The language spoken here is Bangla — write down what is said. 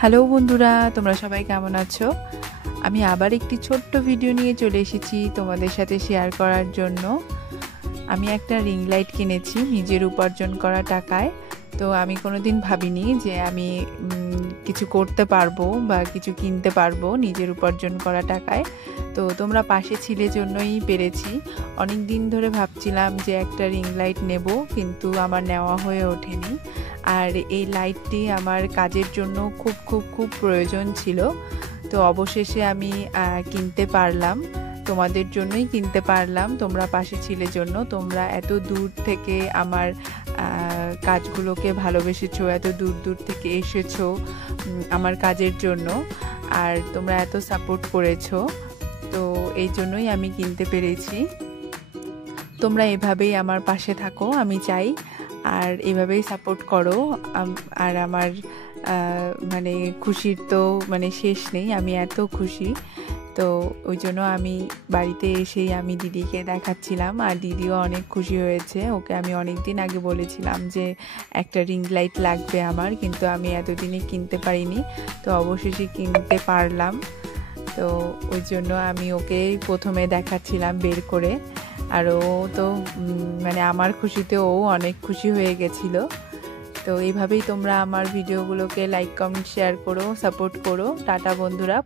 হ্যালো বন্ধুরা, তোমরা সবাই কেমন আছো? আমি আবার একটি ছোট্ট ভিডিও নিয়ে চলে এসেছি তোমাদের সাথে শেয়ার করার জন্য। আমি একটা রিং লাইট কিনেছি নিজের উপার্জন করা টাকায়। তো আমি কোনোদিন ভাবিনি যে আমি কিছু করতে পারবো বা কিছু কিনতে পারবো নিজের উপার্জন করা টাকায়। তো তোমরা পাশে ছিলে জন্যই পেরেছি। অনেক দিন ধরে ভাবছিলাম যে একটা রিং লাইট নেব, কিন্তু আমার নেওয়া হয়ে ওঠেনি। আর এই লাইটটি আমার কাজের জন্য খুব খুব খুব প্রয়োজন ছিল। তো অবশেষে আমি কিনতে পারলাম, তোমাদের জন্যই কিনতে পারলাম, তোমরা পাশে ছিলে জন্য। তোমরা এত দূর থেকে আমার কাজগুলোকে ভালোবেসেছো, এত দূর দূর থেকে এসেছো আমার কাজের জন্য, আর তোমরা এত সাপোর্ট করেছো। তো এই জন্যই আমি কিনতে পেরেছি। তোমরা এভাবেই আমার পাশে থাকো, আমি চাই, আর এভাবেই সাপোর্ট করো। আর আমার মানে খুশির তো মানে শেষ নেই, আমি এত খুশি। তো ওই জন্য আমি বাড়িতে এসেই আমি দিদিকে দেখাচ্ছিলাম, আর দিদিও অনেক খুশি হয়েছে। ওকে আমি অনেক দিন আগে বলেছিলাম যে একটা রিং লাইট লাগবে আমার, কিন্তু আমি এতদিনে কিনতে পারিনি। তো অবশেষে কিনতে পারলাম। তো ওই জন্য আমি ওকে প্রথমে দেখাচ্ছিলাম বের করে, আর ও তো মানে আমার খুশিতে ও অনেক খুশি হয়ে গেছিলো। তো এইভাবেই তোমরা আমার ভিডিওগুলোকে লাইক, কমেন্ট, শেয়ার করো, সাপোর্ট করো। টাটা বন্ধুরা।